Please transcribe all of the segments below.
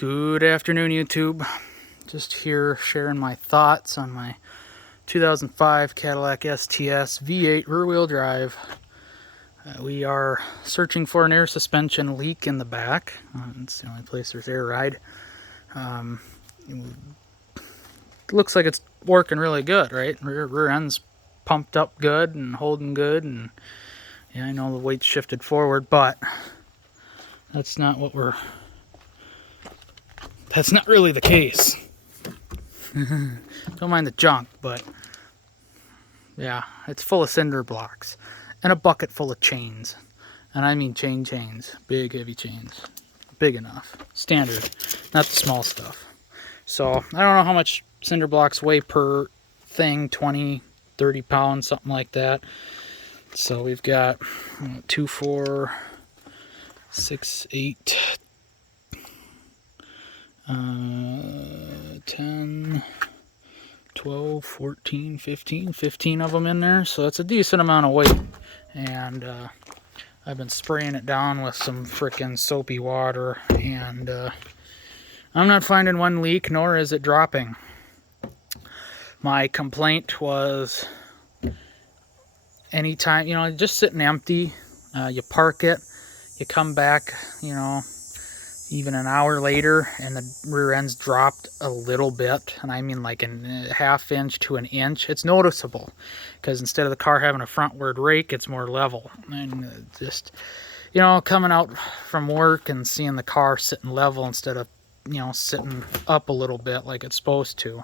Good afternoon, YouTube. Just here sharing my thoughts on my 2005 Cadillac STS V8 rear-wheel drive. We are searching for an air suspension leak in the back. It's the only place there's air ride. It looks like it's working really good, right? Rear end's pumped up good and holding good, and yeah, I know the weight's shifted forward, but that's not what we're... That's not really the case. Don't mind the junk, but yeah, it's full of cinder blocks and a bucket full of chains. And I mean chains, big heavy chains, big enough, standard, not the small stuff. So I don't know how much cinder blocks weigh per thing, 20, 30 pounds, something like that. So we've got 2, 4, 6, 8, 10, 12, 14, 15 of them in there. So that's a decent amount of weight. And I've been spraying it down with some frickin' soapy water. And I'm not finding one leak, nor is it dropping. My complaint was anytime, just sitting empty, you park it, you come back, even an hour later, and the rear end's dropped a little bit, and I mean like a half inch to an inch. It's noticeable, because instead of the car having a frontward rake, it's more level. And just, coming out from work and seeing the car sitting level instead of, sitting up a little bit like it's supposed to.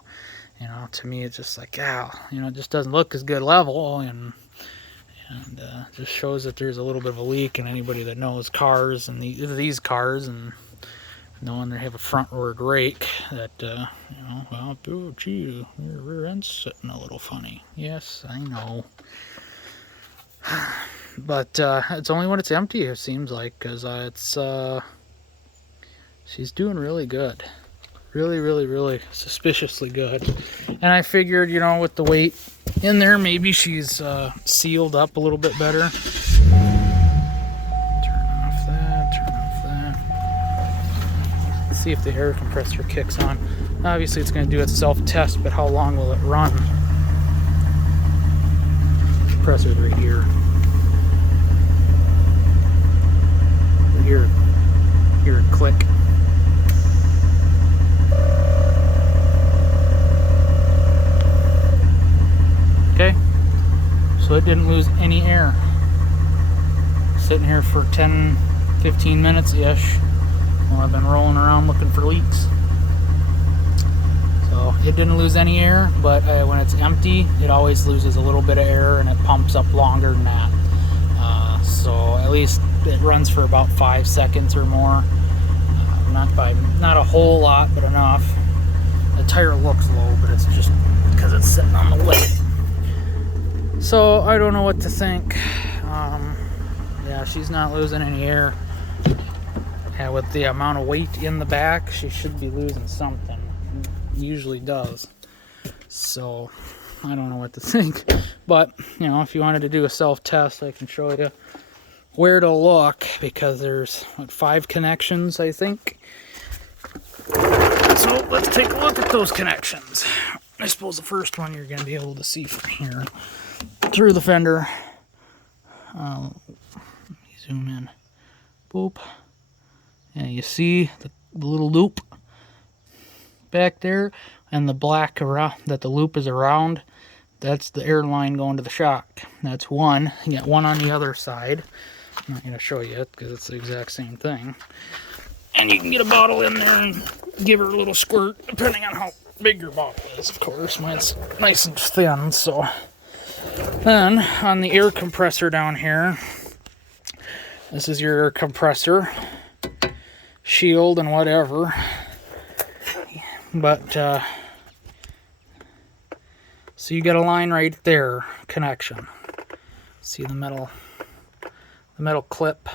To me, it's just like, it just doesn't look as good level, and just shows that there's a little bit of a leak. And anybody that knows cars and these cars, and knowing they have a frontward rake, that well, oh gee, your rear end's sitting a little funny. Yes, I know, but it's only when it's empty, it seems like, because she's doing really good, really suspiciously good. And I figured, with the weight in there, maybe she's sealed up a little bit better. See if the air compressor kicks on. Obviously it's going to do its self-test, but how long will it run? Compressor's right here. Hear it click. Okay, so it didn't lose any air. Sitting here for 10-15 minutes-ish. Well, I've been rolling around looking for leaks. So it didn't lose any air, but when it's empty, it always loses a little bit of air, and it pumps up longer than that. So at least it runs for about 5 seconds or more. Not a whole lot, but enough. The tire looks low, but it's just because it's sitting on the lip. So I don't know what to think. Yeah, she's not losing any air. Yeah, with the amount of weight in the back, she should be losing something. It usually does. So, I don't know what to think. But, if you wanted to do a self-test, I can show you where to look, because there's, 5 connections, I think. So, let's take a look at those connections. I suppose the first one you're going to be able to see from here. Through the fender. Let me zoom in. Boop. And you see the little loop back there, and the black around that the loop is around, that's the air line going to the shock. That's one. You got one on the other side. I'm not going to show you it because it's the exact same thing. And you can get a bottle in there and give her a little squirt, depending on how big your bottle is, of course. Mine's nice and thin, so. Then, on the air compressor down here, this is your air compressor shield and whatever, but so you got a line right there, connection. See the metal clip?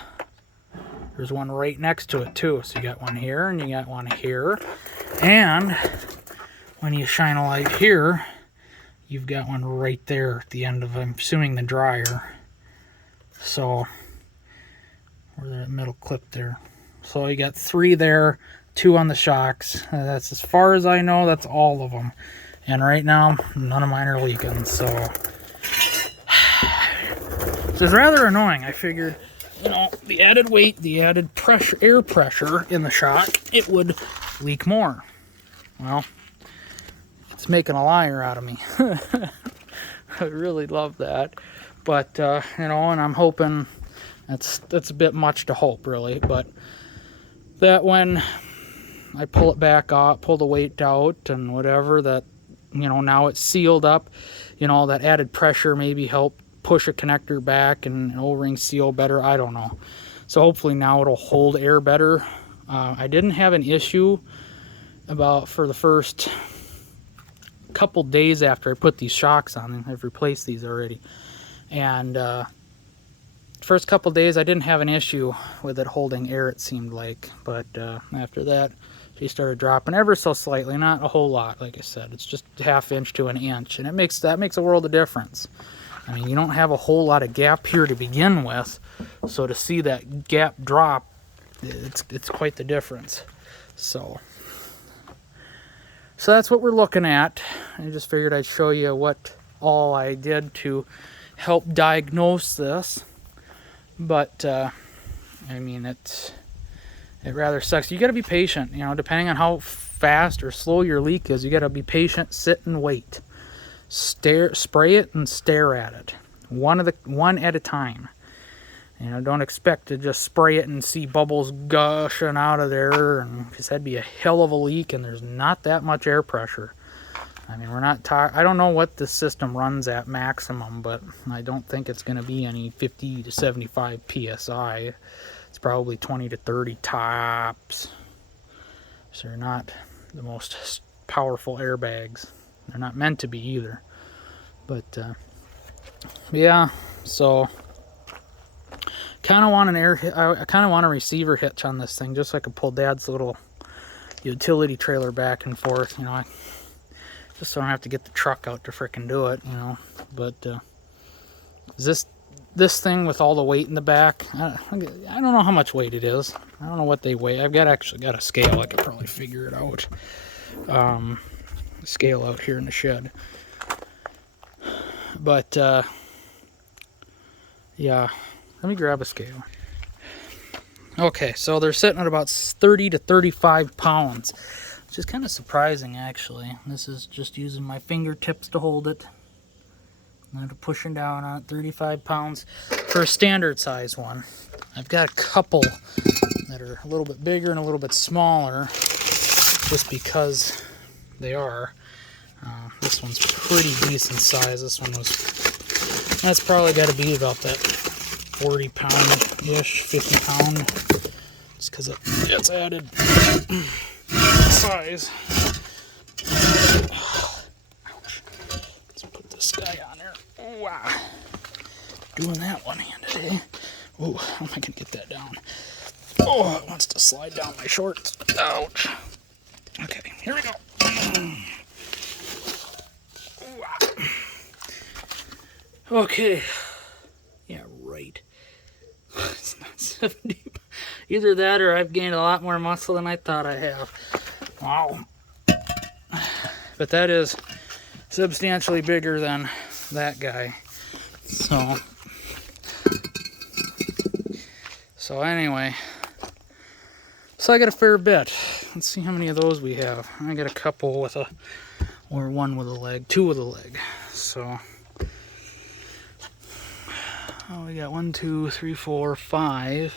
There's one right next to it too. So you got one here and you got one here, and when you shine a light here, you've got one right there at the end of, I'm assuming, the dryer. So where that metal clip there. So you got 3 there, 2 on the shocks. That's as far as I know, that's all of them. And right now, none of mine are leaking, so it's rather annoying. I figured, you know, the added weight, the added pressure, air pressure in the shock, it would leak more. Well, it's making a liar out of me. I really love that. But, you know, and I'm hoping, that's a bit much to hope, really, but that when I pull it back off, pull the weight out and whatever, that, you know, now it's sealed up, you know, that added pressure maybe help push a connector back and an O-ring seal better. I don't know. So hopefully now it'll hold air better. I didn't have an issue for the first couple days after I put these shocks on. I've replaced these already. And first couple days I didn't have an issue with it holding air, it seemed like. But after that, she started dropping ever so slightly, not a whole lot. Like I said, it's just 1/2 inch to 1 inch, and that makes a world of difference. I mean, you don't have a whole lot of gap here to begin with, so to see that gap drop, it's quite the difference. So that's what we're looking at. I just figured I'd show you what all I did to help diagnose this. But I mean, it rather sucks. You got to be patient, you know, depending on how fast or slow your leak is. You got to be patient, sit and wait. Spray it and stare at it. One at a time. You know, don't expect to just spray it and see bubbles gushing out of there, and because that'd be a hell of a leak, and there's not that much air pressure. I mean, we're not I don't know what the system runs at maximum, but I don't think it's going to be any 50 to 75 psi. It's probably 20 to 30 tops. So they're not the most powerful airbags. They're not meant to be either. But yeah, so kind of want an I kind of want a receiver hitch on this thing, just so I could pull Dad's little utility trailer back and forth. You know, just so I don't have to get the truck out to frickin' do it. You know, but this thing with all the weight in the back, I don't know how much weight it is. I don't know what they weigh. I've actually got a scale. I could probably figure it out. Scale out here in the shed. But yeah, let me grab a scale. Okay, so they're sitting at about 30 to 35 pounds, which is kind of surprising, actually. This is just using my fingertips to hold it. And pushing down on it, 35 pounds for a standard size one. I've got a couple that are a little bit bigger and a little bit smaller, just because they are. This one's pretty decent size. This one that's probably got to be about that 40 pound-ish, 50 pound, just because it's added size. Ouch. Let's put this guy on there. Wow. Doing that one-handed, eh? Ooh, how am I going to get that down? Oh, it wants to slide down my shorts. Ouch. Okay, here we go. Okay. Yeah, right. It's not 70. Either that or I've gained a lot more muscle than I thought I have. Wow. But that is substantially bigger than that guy. So anyway. So I got a fair bit. Let's see how many of those we have. I got a couple with one with a leg, 2 with a leg. So we got 1, 2, 3, 4, 5,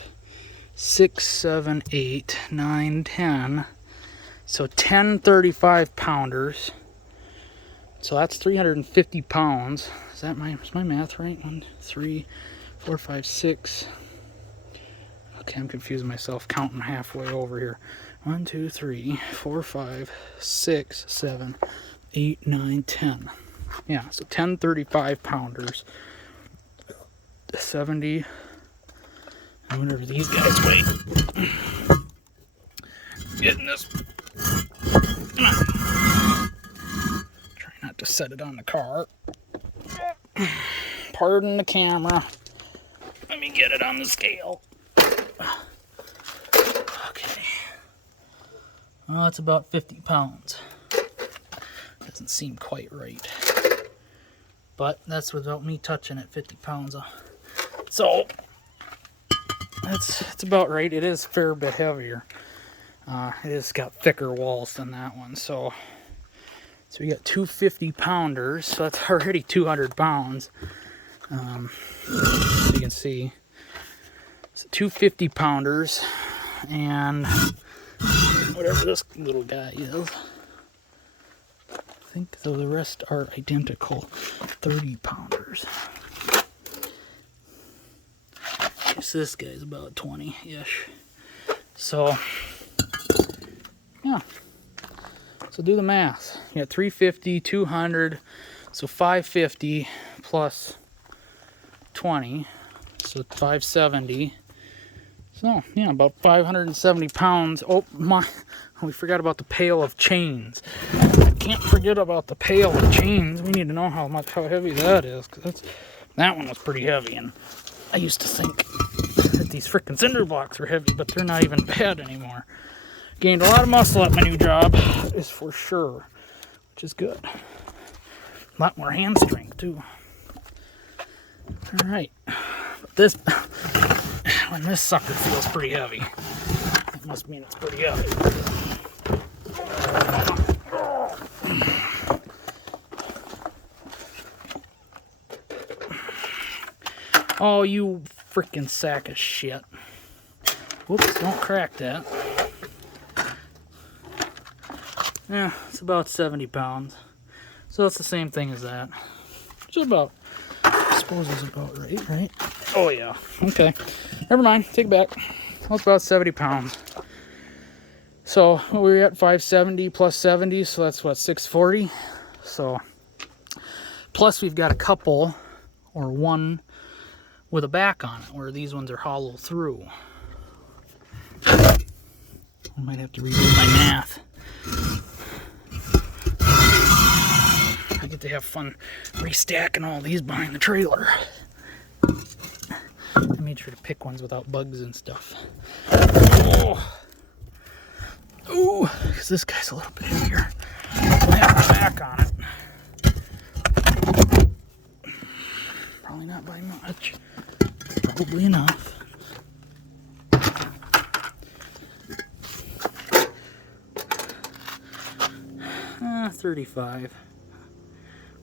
6, 7, 8, 9, 10. So 10 35 pounders. So that's 350 pounds. Is my math right? 1, 2, 3, 4, 5, 6. Okay, I'm confusing myself counting halfway over here. 1, 2, 3, 4, 5, 6, 7, 8, 9, 10. Yeah, so 10 35 pounders. 70, and whatever these guys weigh. Getting this. Come on. Try not to set it on the car. Pardon the camera. Let me get it on the scale. Okay. Well, it's about 50 pounds. Doesn't seem quite right. But that's without me touching it, 50 pounds. So, it's about right. It is a fair bit heavier. It has got thicker walls than that one. So we got two 50-pounders. So that's already 200 pounds. As you can see. So two 50-pounders. And whatever this little guy is. I think so the rest are identical 30-pounders. Guess this guy's about 20-ish. So, yeah. So do the math. You got 350, 200, so 550 plus 20, so 570. So, yeah, about 570 pounds. Oh, my, we forgot about the pail of chains. Can't forget about the pail of chains. We need to know how heavy that is, because that one was pretty heavy, and I used to think that these frickin' cinder blocks were heavy, but they're not even bad anymore. Gained a lot of muscle at my new job, is for sure, which is good. A lot more hand strength, too. All right. This, when this sucker feels pretty heavy, it must mean it's pretty heavy. Oh, you freaking sack of shit. Whoops, don't crack that. Yeah, it's about 70 pounds. So it's the same thing as that. It's about, I suppose it's about right? Oh, yeah. Okay. Never mind. Take it back. That's about 70 pounds. So we're at 570 plus 70, so that's what, 640? So, plus we've got a couple, or one, with a back on it, where these ones are hollow through. I might have to redo my math. I get to have fun restacking all these behind the trailer. I made sure to pick ones without bugs and stuff. Oh. Ooh, because this guy's a little bit heavier. I have the back on it. Probably not by much. Probably enough. 35.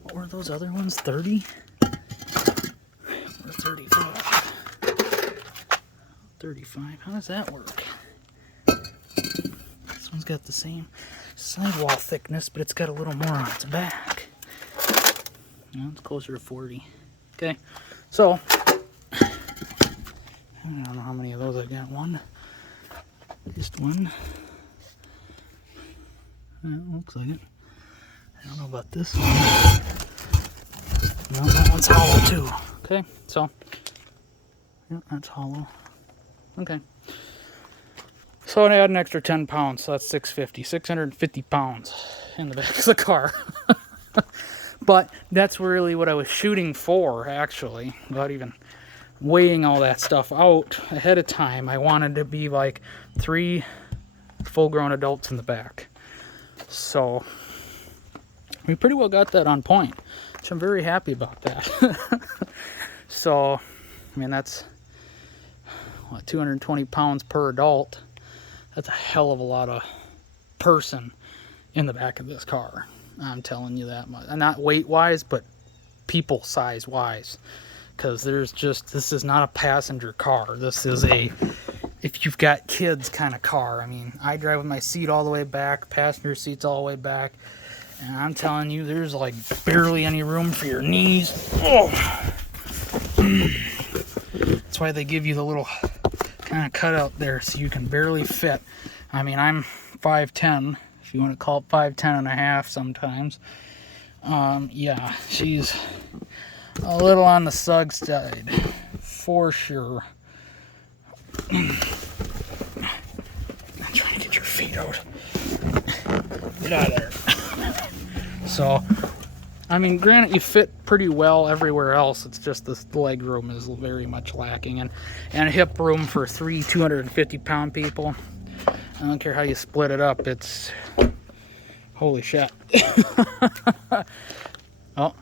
What were those other ones? 30? Or 35? 35. How does that work? This one's got the same sidewall thickness, but it's got a little more on its back. No, it's closer to 40. Okay, so I don't know how many of those I got. One. Just one. Looks like it. I don't know about this one. No, that one's hollow too. Okay, so yeah, that's hollow. Okay. So I add an extra 10 pounds, so that's 650 pounds in the back of the car. But that's really what I was shooting for, actually, without even weighing all that stuff out ahead of time. I wanted to be like 3 full-grown adults in the back. So we pretty well got that on point, which I'm very happy about that. So, I mean, that's, what, 220 pounds per adult. That's a hell of a lot of person in the back of this car. I'm telling you that much. And not weight-wise, but people size-wise. Because this is not a passenger car. This is a, if you've got kids, kind of car. I mean, I drive with my seat all the way back, passenger seat's all the way back. And I'm telling you, there's like barely any room for your knees. Oh. That's why they give you the little kind of cutout there so you can barely fit. I mean, I'm 5'10", if you want to call it 5'10 and a half sometimes. Yeah, she's a little on the sug side, for sure. I'm trying to get your feet out. Get out of there. So, I mean, granted, you fit pretty well everywhere else. It's just the leg room is very much lacking, and hip room for 3 250-pound people. I don't care how you split it up, it's... Holy shit. Oh.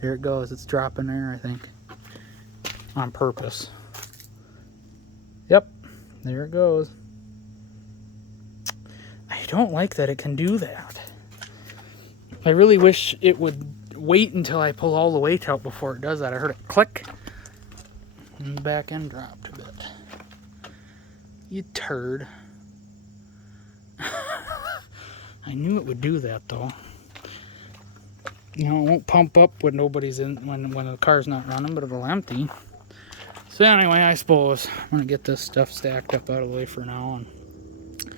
There it goes. It's dropping there, I think. On purpose. Yep. There it goes. I don't like that it can do that. I really wish it would wait until I pull all the weight out before it does that. I heard it click. And the back end dropped a bit. You turd. I knew it would do that though. You know, it won't pump up when nobody's in, when the car's not running, but it'll empty. So anyway, I suppose I'm gonna get this stuff stacked up out of the way for now, and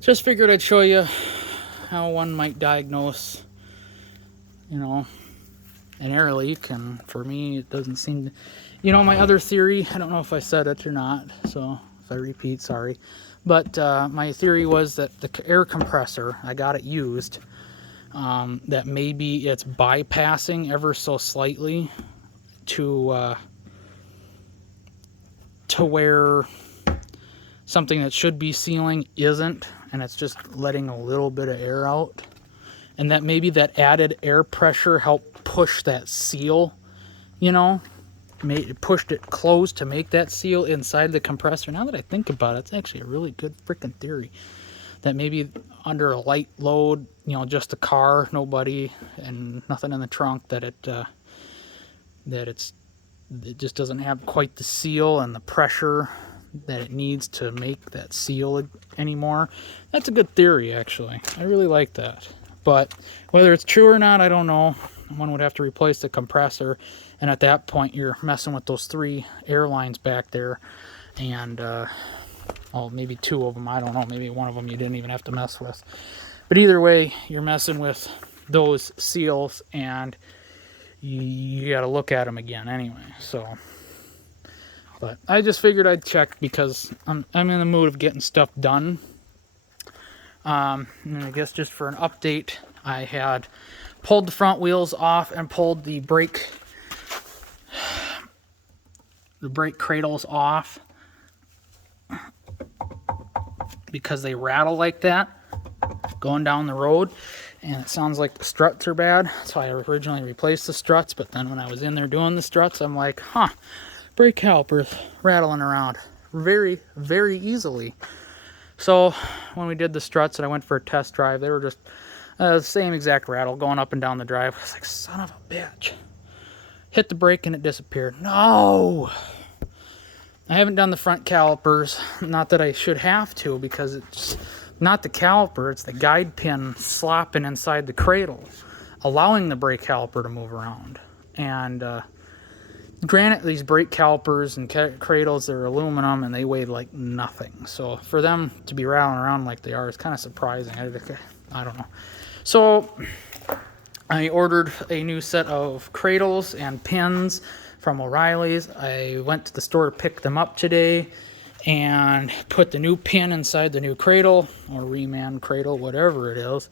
just figured I'd show you how one might diagnose, you know, an air leak. And for me, it doesn't seem to, you know, my other theory, I don't know if I said it or not, so if I repeat, sorry, but my theory was that the air compressor, I got it used, that maybe it's bypassing ever so slightly to where something that should be sealing isn't, and it's just letting a little bit of air out, and that maybe that added air pressure helped push that seal, you know, pushed it closed to make that seal inside the compressor. Now that I think about it, it's actually a really good freaking theory, that maybe under a light load, you know, just a car, nobody, and nothing in the trunk, that it just doesn't have quite the seal and the pressure that it needs to make that seal anymore. That's a good theory, actually. I really like that. But whether it's true or not, I don't know. One would have to replace the compressor, and at that point you're messing with those 3 air lines back there, and well, maybe 2 of them, I don't know, maybe one of them you didn't even have to mess with. But either way, you're messing with those seals, and you got to look at them again anyway. So, but I just figured I'd check because I'm in the mood of getting stuff done. And I guess just for an update, I had pulled the front wheels off and pulled the brake cradles off because they rattle like that going down the road, and it sounds like the struts are bad. So I originally replaced the struts, but then when I was in there doing the struts, I'm like, brake calipers rattling around very, very easily. So when we did the struts and I went for a test drive, they were just the same exact rattle going up and down the drive. I was like, son of a bitch. Hit the brake and it disappeared. No! I haven't done the front calipers. Not that I should have to, because it's not the caliper, it's the guide pin slopping inside the cradle, allowing the brake caliper to move around. And granted, these brake calipers and cradles, they're aluminum and they weigh like nothing. So for them to be rattling around like they are is kind of surprising. I don't know. So I ordered a new set of cradles and pins from O'Reilly's. I went to the store to pick them up today and put the new pin inside the new cradle, or reman cradle, whatever it is.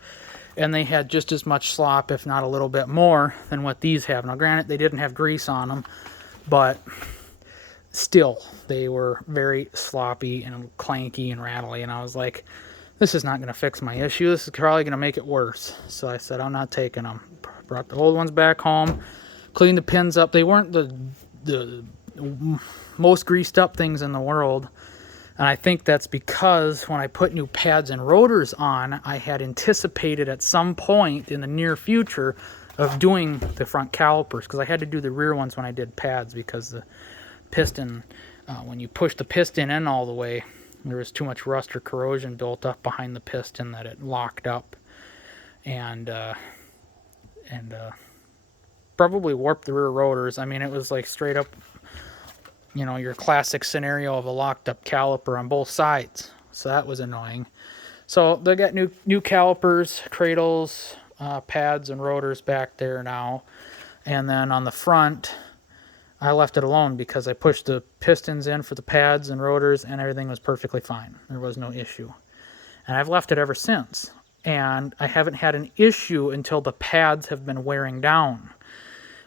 And they had just as much slop, if not a little bit more, than what these have. Now granted, they didn't have grease on them, but still, they were very sloppy and clanky and rattly, and I was like, this is not going to fix my issue. This is probably going to make it worse. So I said, I'm not taking them. Brought the old ones back home, cleaned the pins up. They weren't the most greased up things in the world, and I think that's because when I put new pads and rotors on, I had anticipated at some point in the near future of doing the front calipers, because I had to do the rear ones when I did pads, because the piston, when you push the piston in all the way, there was too much rust or corrosion built up behind the piston that it locked up, and probably warped the rear rotors. I mean, it was like straight up, you know, your classic scenario of a locked up caliper on both sides. So that was annoying. So they got new calipers, cradles, pads and rotors back there now. And then on the front, I left it alone because I pushed the pistons in for the pads and rotors and everything was perfectly fine. There was no issue. And I've left it ever since. And I haven't had an issue until the pads have been wearing down.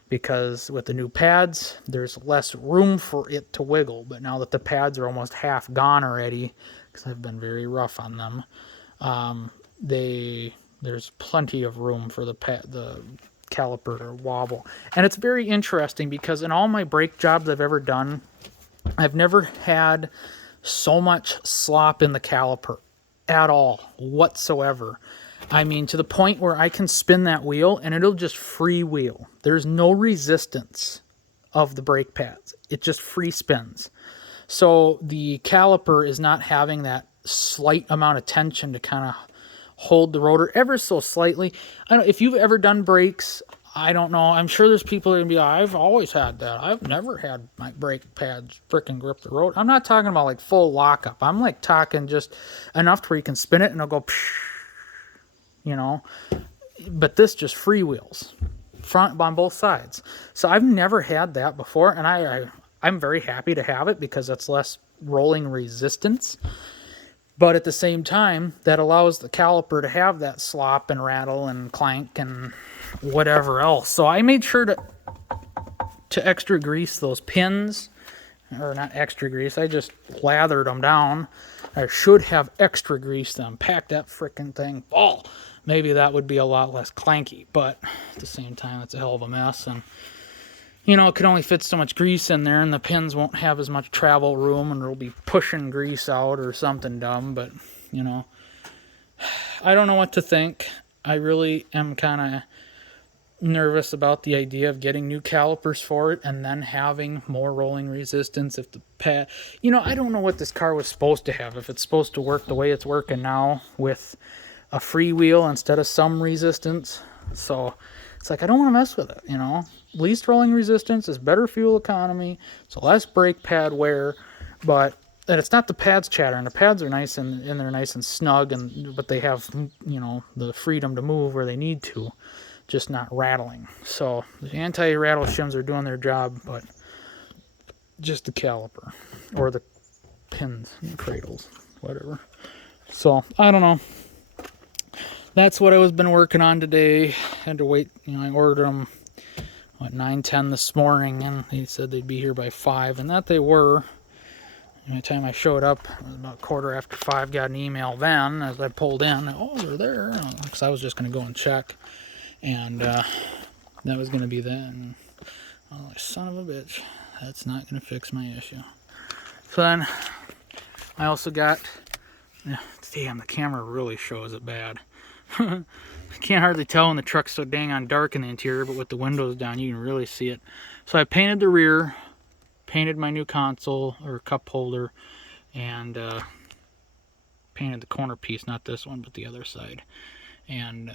because with the new pads, there's less room for it to wiggle. But now that the pads are almost half gone already, because I've been very rough on them, there's plenty of room for the caliper to wobble. And it's very interesting because in all my brake jobs I've ever done, I've never had so much slop in the caliper at all whatsoever. I mean, to the point where I can spin that wheel and it'll just freewheel. There's no resistance of the brake pads. It just free spins. So the caliper is not having that slight amount of tension to kind of hold the rotor ever so slightly. I don't know if you've ever done brakes. I don't know. I'm sure there's people that are going to be, I've always had that. I've never had my brake pads freaking grip the road. I'm not talking about like full lockup. I'm like talking just enough to where you can spin it and it'll go, you know. But this just freewheels front on both sides. So I've never had that before, and I'm very happy to have it because that's less rolling resistance. But at the same time, that allows the caliper to have that slop and rattle and clank and whatever else. So I made sure to extra grease those pins, or not extra grease, I just lathered them down. I should have extra grease them, pack that frickin' thing full. Maybe that would be a lot less clanky, but at the same time, it's a hell of a mess. And you know, it can only fit so much grease in there, and the pins won't have as much travel room, and it'll be pushing grease out or something dumb. But, you know, I don't know what to think. I really am kind of nervous about the idea of getting new calipers for it and then having more rolling resistance. If the pad, you know, I don't know what this car was supposed to have. If it's supposed to work the way it's working now with a freewheel instead of some resistance. So it's like, I don't want to mess with it, you know. Least rolling resistance is better fuel economy, so less brake pad wear, but and it's not the pads chattering. The pads are nice and they're nice and snug, but they have, you know, the freedom to move where they need to, just not rattling. So the anti-rattle shims are doing their job, but just the caliper or the pins and cradles, whatever. So I don't know. That's what I was been working on today. Had to wait, you know, I ordered them 9:10 this morning, and they said they'd be here by 5, and that they were. By the time I showed up, it was about 5:15. Got an email then as I pulled in. Oh, they're there, because I was just going to go and check, and that was going to be that. And oh, son of a bitch, that's not going to fix my issue. So then I also got. Damn, the camera really shows it bad. I can't hardly tell when the truck's so dang on dark in the interior, but with the windows down you can really see it. So I painted the rear, painted my new console or cup holder, and painted the corner piece, not this one but the other side. And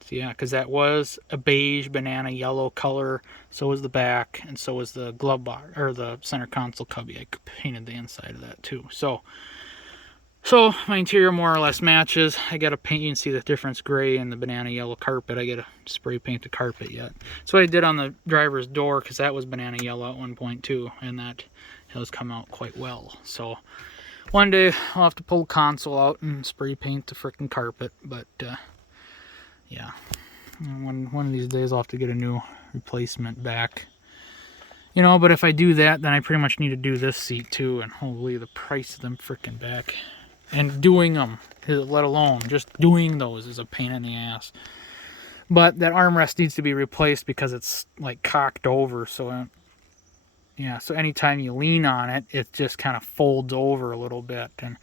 so yeah, because that was a beige banana yellow color, so was the back, and so was the glove box or the center console cubby. I painted the inside of that too. So my interior more or less matches. I got to paint, you can see the difference, gray and the banana yellow carpet. I got to spray paint the carpet yet. That's what I did on the driver's door, because that was banana yellow at one point too, and that has come out quite well. So one day I'll have to pull the console out and spray paint the frickin' carpet, but yeah. One of these days I'll have to get a new replacement back. You know, but if I do that, then I pretty much need to do this seat too, and holy, the price of them frickin' back. And doing them, let alone just doing those, is a pain in the ass. But that armrest needs to be replaced because it's like cocked over. So yeah, so anytime you lean on it, it just kind of folds over a little bit. And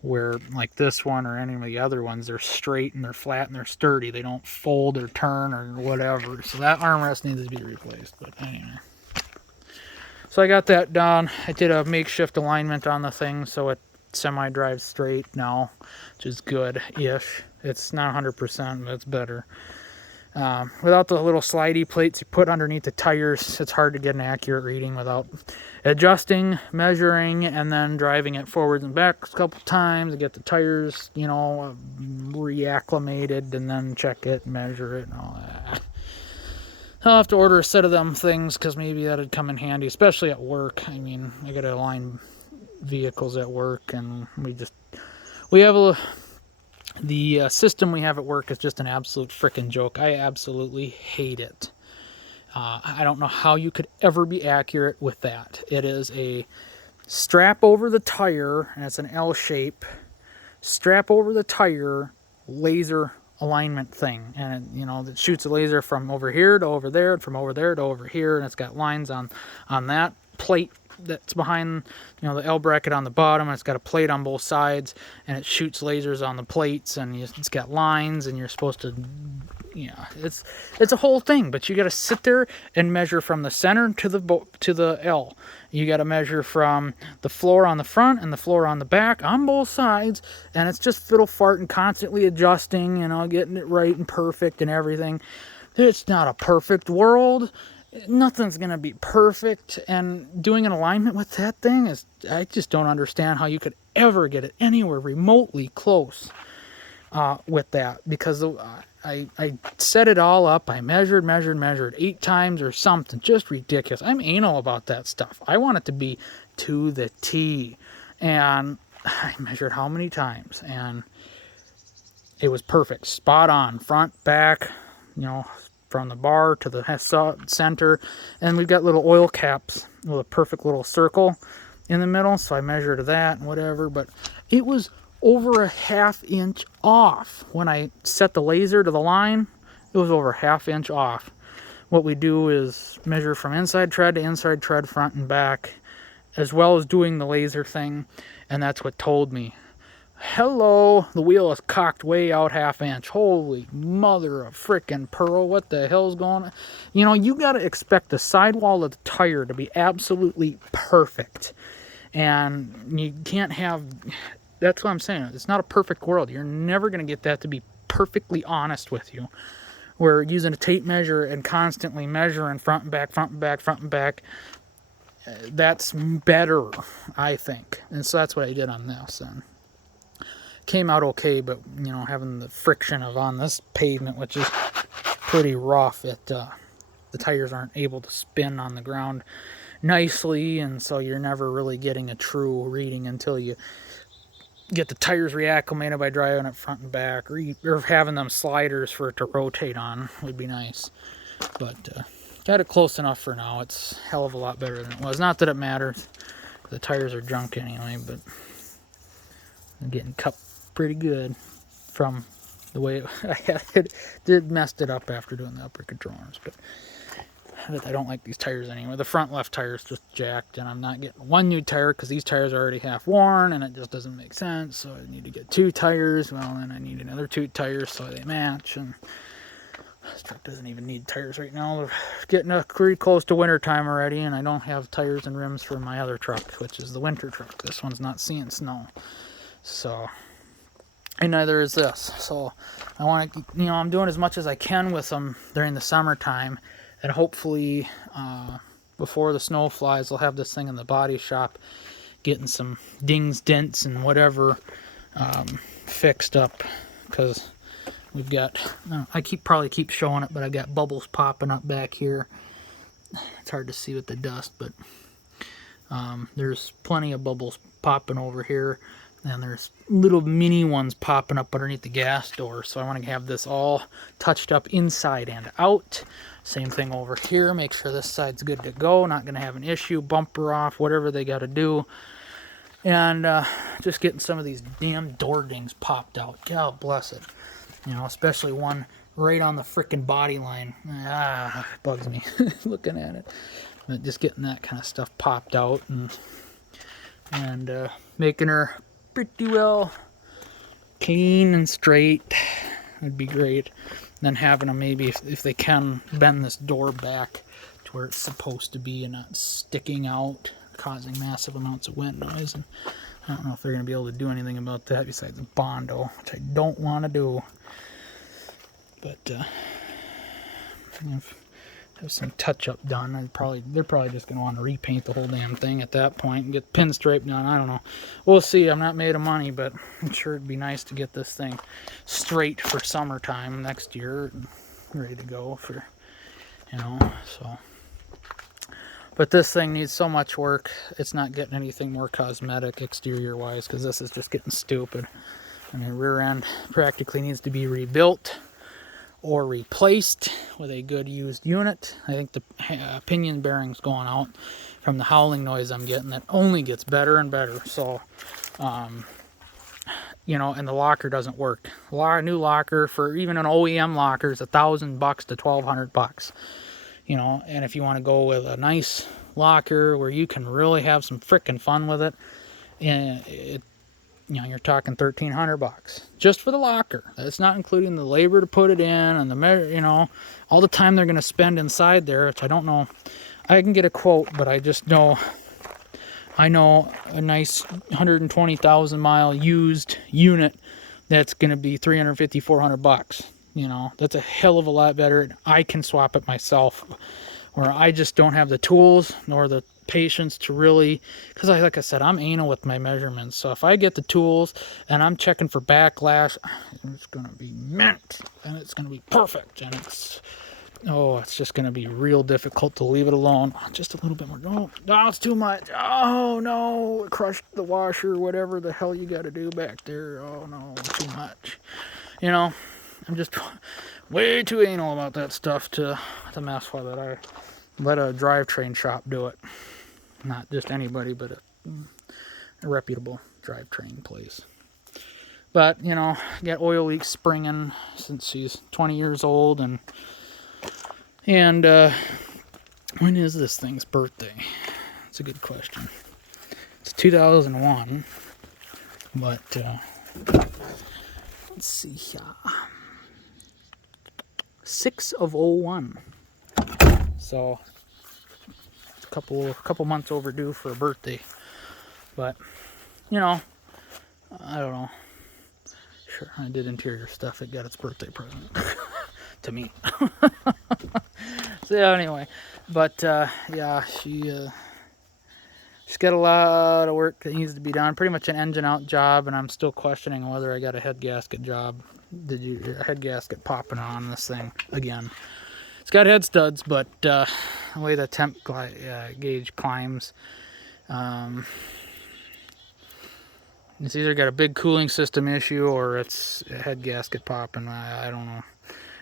where like this one or any of the other ones, they're straight and they're flat and they're sturdy. They don't fold or turn or whatever. So that armrest needs to be replaced. But anyway. So I got that done. I did a makeshift alignment on the thing so it semi-drives straight now, which is good-ish. It's not 100%, but it's better. Without the little slidey plates you put underneath the tires, it's hard to get an accurate reading without adjusting, measuring, and then driving it forwards and back a couple times to get the tires, you know, reacclimated, and then check it, measure it, and all that. I'll have to order a set of them things because maybe that'd come in handy, especially at work. I mean, I gotta align vehicles at work, and we have the system we have at work is just an absolute frickin' joke. I absolutely hate it. I don't know how you could ever be accurate with that. It is a strap over the tire, and it's an L shape, strap over the tire, laser alignment thing. And it, you know, it shoots a laser from over here to over there, and from over there to over here, and it's got lines on that plate that's behind, you know, the L bracket on the bottom, and it's got a plate on both sides, and it shoots lasers on the plates, and it's got lines, and you're supposed to, yeah, it's a whole thing. But you got to sit there and measure from the center to the L. You got to measure from the floor on the front and the floor on the back on both sides, and it's just fiddle farting, constantly adjusting, you know, getting it right and perfect and everything. It's not a perfect world. Nothing's gonna be perfect, and doing an alignment with that thing is, I just don't understand how you could ever get it anywhere remotely close with that, because I set it all up. I measured 8 times or something, just ridiculous. I'm anal about that stuff. I want it to be to the T, and I measured how many times, and it was perfect, spot on, front, back, you know, from the bar to the center. And we've got little oil caps with a perfect little circle in the middle, so I measured that and whatever, but it was over a ½ inch off. When I set the laser to the line, it was over a ½ inch off. What we do is measure from inside tread to inside tread, front and back, as well as doing the laser thing, and that's what told me, hello, the wheel is cocked way out ½ inch. Holy mother of frickin' pearl, what the hell's going on? You know, you got to expect the sidewall of the tire to be absolutely perfect. And you can't have, that's what I'm saying, it's not a perfect world. You're never going to get that to be perfectly honest with you. We're using a tape measure and constantly measuring front and back, front and back, front and back. That's better, I think. And so that's what I did on this. And came out okay, but you know, having the friction of on this pavement, which is pretty rough, the tires aren't able to spin on the ground nicely, and so you're never really getting a true reading until you get the tires reacclimated by driving it front and back, or having them sliders for it to rotate on would be nice. But got it close enough for now. It's a hell of a lot better than it was. Not that it matters, the tires are junk anyway, but I'm getting cut pretty good from the way I had it. Did messed it up after doing the upper control arms, but I don't like these tires anyway. The front left tire is just jacked, and I'm not getting one new tire because these tires are already half worn, and it just doesn't make sense. So I need to get 2 tires. Well, then I need another 2 tires so they match. And this truck doesn't even need tires right now. We're getting pretty close to winter time already, and I don't have tires and rims for my other truck, which is the winter truck. This one's not seeing snow, so. And neither is this. So I want to, you know, I'm doing as much as I can with them during the summertime, and hopefully before the snow flies, I'll have this thing in the body shop, getting some dings, dents, and whatever fixed up, because we've got, I probably keep showing it, but I got bubbles popping up back here. It's hard to see with the dust, but there's plenty of bubbles popping over here. And there's little mini ones popping up underneath the gas door. So I want to have this all touched up inside and out. Same thing over here. Make sure this side's good to go. Not going to have an issue. Bumper off, whatever they got to do. And just getting some of these damn door dings popped out. God bless it. You know, especially one right on the frickin' body line. It bugs me looking at it. But just getting that kind of stuff popped out, and making her pretty well clean and straight would be great. And then having them maybe, if they can, bend this door back to where it's supposed to be and not sticking out, causing massive amounts of wind noise. And I don't know if they're going to be able to do anything about that besides Bondo, which I don't want to do. But have some touch-up done. They're probably just going to want to repaint the whole damn thing at that point and get pinstripe done. I don't know. We'll see. I'm not made of money, but I'm sure it'd be nice to get this thing straight for summertime next year, ready to go for, you know, so. But this thing needs so much work. It's not getting anything more cosmetic exterior-wise, because this is just getting stupid. And the rear end practically needs to be rebuilt, or replaced with a good used unit. I think the pinion bearing's going out from the howling noise I'm getting. That only gets better and better. So, you know, and the locker doesn't work. A new locker for even an OEM locker is $1,000 to $1,200. You know, and if you want to go with a nice locker where you can really have some frickin' fun with it, and you know, you're talking $1,300 just for the locker. That's not including the labor to put it in and the, you know, all the time they're going to spend inside there, which I don't know. I can get a quote, but I just know, I know a nice 120,000 mile used unit that's going to be $350, $400. You know, that's a hell of a lot better. I can swap it myself, where I just don't have the tools nor the patience to really, because like I said, I'm anal with my measurements. So if I get the tools and I'm checking for backlash, it's going to be mint and it's going to be perfect. And it's just going to be real difficult to leave it alone. Just a little bit more. No, it's too much. Oh no, it crushed the washer, whatever the hell you got to do back there. Oh no, too much. You know, I'm just way too anal about that stuff to mess with it. I let a drivetrain shop do it. Not just anybody, but a reputable drivetrain place. But, you know, got oil leaks springing since she's 20 years old. And when is this thing's birthday? It's a good question. It's 2001. But, let's see here. 6/01. So a couple months overdue for a birthday, but you know, I don't know. Sure, I did interior stuff. It got its birthday present to me. So yeah, anyway, but yeah, she's got a lot of work that needs to be done. Pretty much an engine out job, and I'm still questioning whether I got a head gasket job. A head gasket popping on this thing again? It's got head studs, but the way the temp gauge climbs, it's either got a big cooling system issue or it's a head gasket popping. I don't know.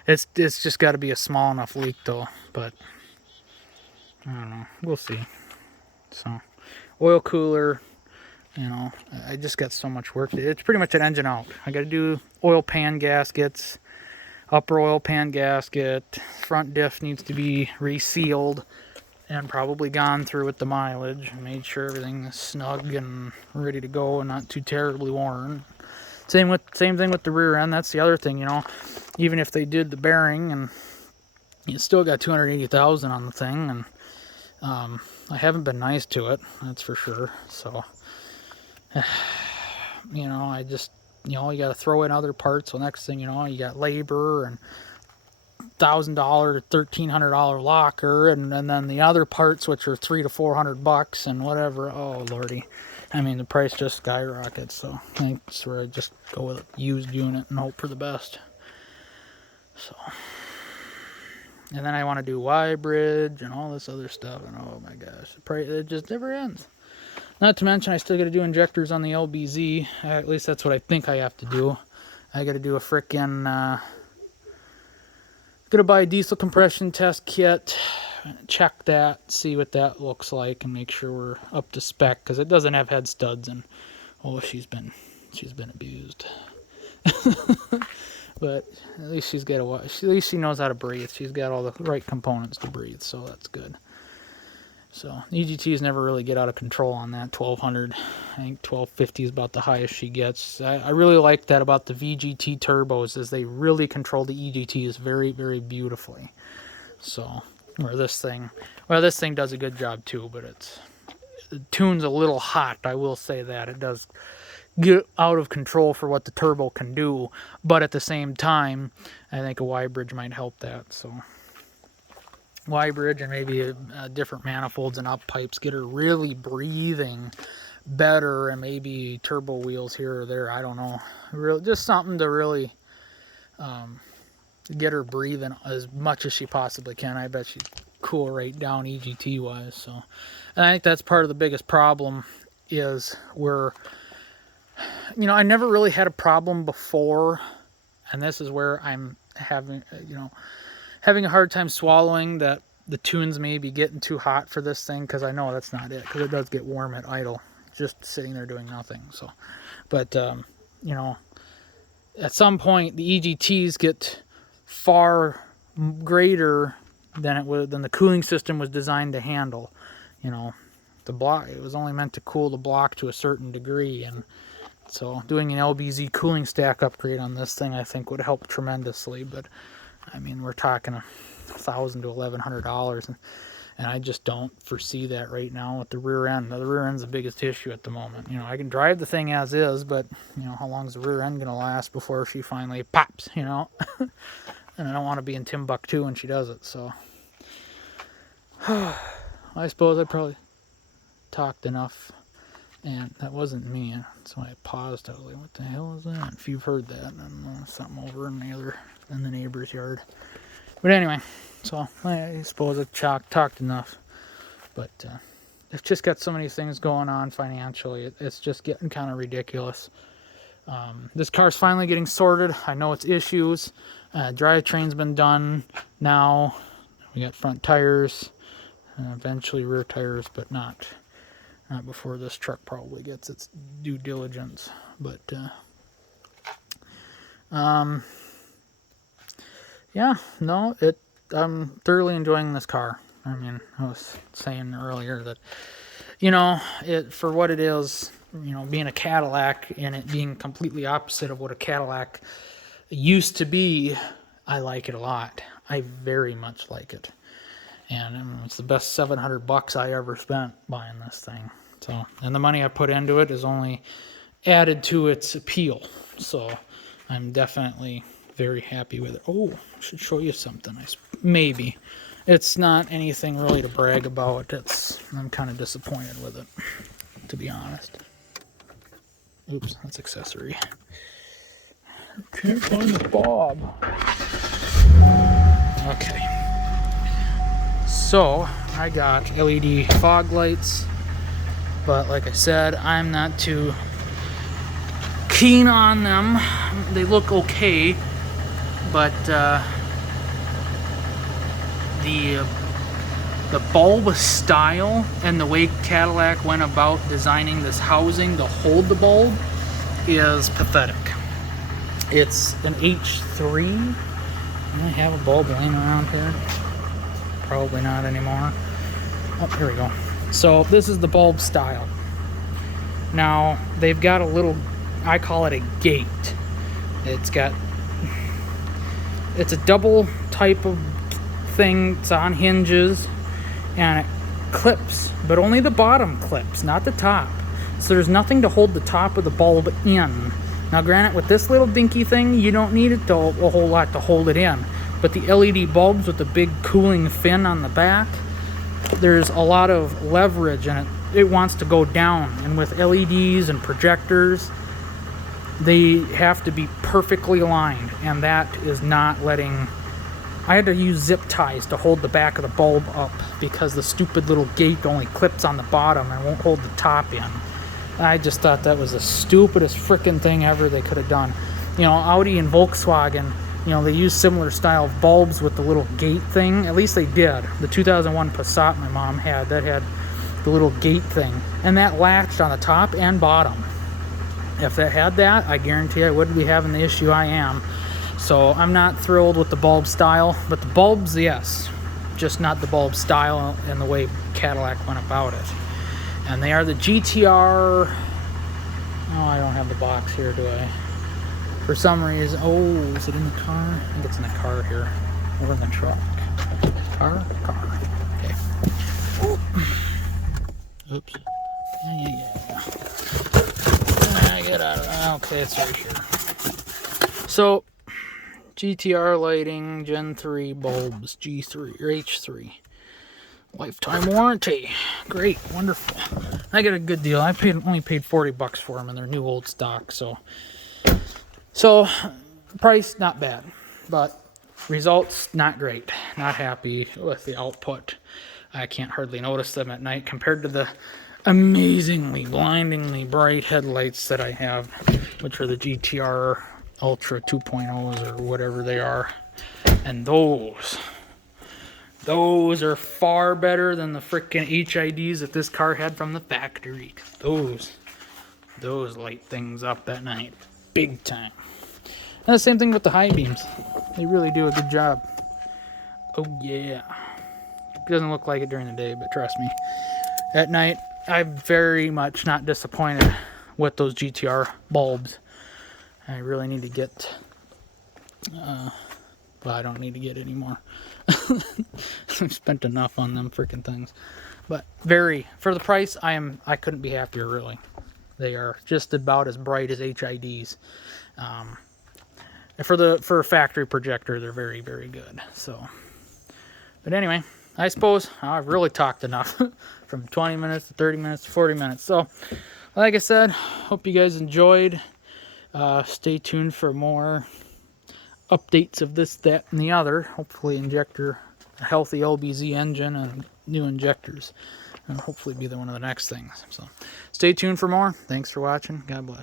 It's just got to be a small enough leak though, but I don't know. We'll see. So, oil cooler, you know, I just got so much work. It's pretty much an engine out. I got to do oil pan gaskets. Upper oil pan gasket, front diff needs to be resealed and probably gone through with the mileage. Made sure everything is snug and ready to go and not too terribly worn. Same thing with the rear end. That's the other thing, you know. Even if they did the bearing, and you still got 280,000 on the thing, and I haven't been nice to it. That's for sure. So, you know, I just. You know, you got to throw in other parts. Well, next thing you know, you got labor and $1,000 to $1,300 locker, and then the other parts, which are $300 to $400 and whatever. Oh lordy, I mean the price just skyrockets. So I think that's where I just go with a used unit and hope for the best. So, and then I want to do Y bridge and all this other stuff, and oh my gosh, the price, it just never ends. Not to mention, I still got to do injectors on the LBZ. At least that's what I think I have to do. I got to do a frickin' gonna buy a diesel compression test kit, check that, see what that looks like, and make sure we're up to spec, because it doesn't have head studs, and oh, she's been abused. But at least she's got at least she knows how to breathe. She's got all the right components to breathe, so that's good. So EGTs never really get out of control on that. 1200, I think 1250 is about the highest she gets. I really like that about the VGT turbos, is they really control the EGTs very, very beautifully. So, this thing does a good job too, but the tune's a little hot. I will say that it does get out of control for what the turbo can do, but at the same time, I think a Y bridge might help that. So. Y bridge and maybe different manifolds and up pipes get her really breathing better, and maybe turbo wheels here or there. I don't know. Really, just something to really get her breathing as much as she possibly can. I bet she'd cool right down EGT wise. So, and I think that's part of the biggest problem is where, you know, I never really had a problem before, and this is where I'm having, having a hard time swallowing that the tunes may be getting too hot for this thing, because I know that's not it, because it does get warm at idle, just sitting there doing nothing. So, but at some point the EGTs get far greater than the cooling system was designed to handle. The block, it was only meant to cool the block to a certain degree, and so doing an LBZ cooling stack upgrade on this thing, I think, would help tremendously. But I mean, we're talking $1,000 to $1,100, and I just don't foresee that right now with the rear end. The rear end's the biggest issue at the moment. I can drive the thing as is, but how long is the rear end gonna last before she finally pops? And I don't want to be in Timbuktu when she does it. So I suppose I probably talked enough. And that wasn't me, so I paused. I was like, what the hell is that? If you've heard that, I don't know, something over in the neighbor's yard. But anyway, so I suppose I talked enough. But it's just got so many things going on financially. It's just getting kind of ridiculous. This car's finally getting sorted. I know its issues. Drivetrain's been done now. We got front tires, eventually rear tires, but not before this truck probably gets its due diligence. But yeah, no, I'm thoroughly enjoying this car. I mean, I was saying earlier that for what it is, being a Cadillac and it being completely opposite of what a Cadillac used to be, I like it a lot. I very much like it. And it's the best $700 I ever spent buying this thing. So, and the money I put into it is only added to its appeal. So I'm definitely very happy with it. Oh, I should show you something. Maybe. It's not anything really to brag about. I'm kind of disappointed with it, to be honest. Oops, that's accessory. Can't find the bob. Okay. So, I got LED fog lights, but like I said, I'm not too keen on them. They look okay, but the bulb style and the way Cadillac went about designing this housing to hold the bulb is pathetic. It's an H3. Do I have a bulb laying around here? Probably not anymore. Oh, here we go. So this is the bulb style. Now they've got a little, I call it a gate. It's a double type of thing. It's on hinges and it clips, but only the bottom clips, not the top. So there's nothing to hold the top of the bulb in. Now granted, with this little dinky thing, you don't need it to a whole lot to hold it in. But the LED bulbs with the big cooling fin on the back, there's a lot of leverage and it wants to go down. And with LEDs and projectors, they have to be perfectly aligned, and that is not letting. I had to use zip ties to hold the back of the bulb up because the stupid little gate only clips on the bottom and won't hold the top in. I just thought that was the stupidest freaking thing ever they could have done. Audi and Volkswagen, they use similar style bulbs with the little gate thing. At least they did. The 2001 Passat my mom had, that had the little gate thing, and that latched on the top and bottom. If that had that, I guarantee I wouldn't be having the issue I am. So I'm not thrilled with the bulb style, but the bulbs, yes, just not the bulb style and the way Cadillac went about it. And they are the GTR. Oh, I don't have the box here, do I? For some reason. Oh, is it in the car? I think it's in the car here. Or in the truck. Car. Okay. Oops. Yeah. Get out of that. Okay, it's right here. So, GTR lighting, Gen 3 bulbs, G3 or H3. Lifetime warranty. Great, wonderful. I got a good deal. I only paid $40 for them, and they're new old stock. So price not bad, but results not great. Not happy with the output. I can't hardly notice them at night compared to the amazingly, blindingly bright headlights that I have, which are the GTR Ultra 2.0s or whatever they are. And those are far better than the frickin' HIDs that this car had from the factory. Those light things up at night. Big time. And the same thing with the high beams. They really do a good job. Oh yeah. It doesn't look like it during the day, but trust me. At night, I'm very much not disappointed with those GTR bulbs. I really need to get... well, I don't need to get any more. I've spent enough on them freaking things. But for the price, I couldn't be happier, really. They are just about as bright as HIDs. And for a factory projector, they're very, very good. So, but anyway, I suppose I've really talked enough. From 20 minutes to 30 minutes to 40 minutes. So, like I said, hope you guys enjoyed. Stay tuned for more updates of this, that, and the other. Hopefully a healthy LBZ engine and new injectors. And hopefully be one of the next things. So, stay tuned for more. Thanks for watching. God bless.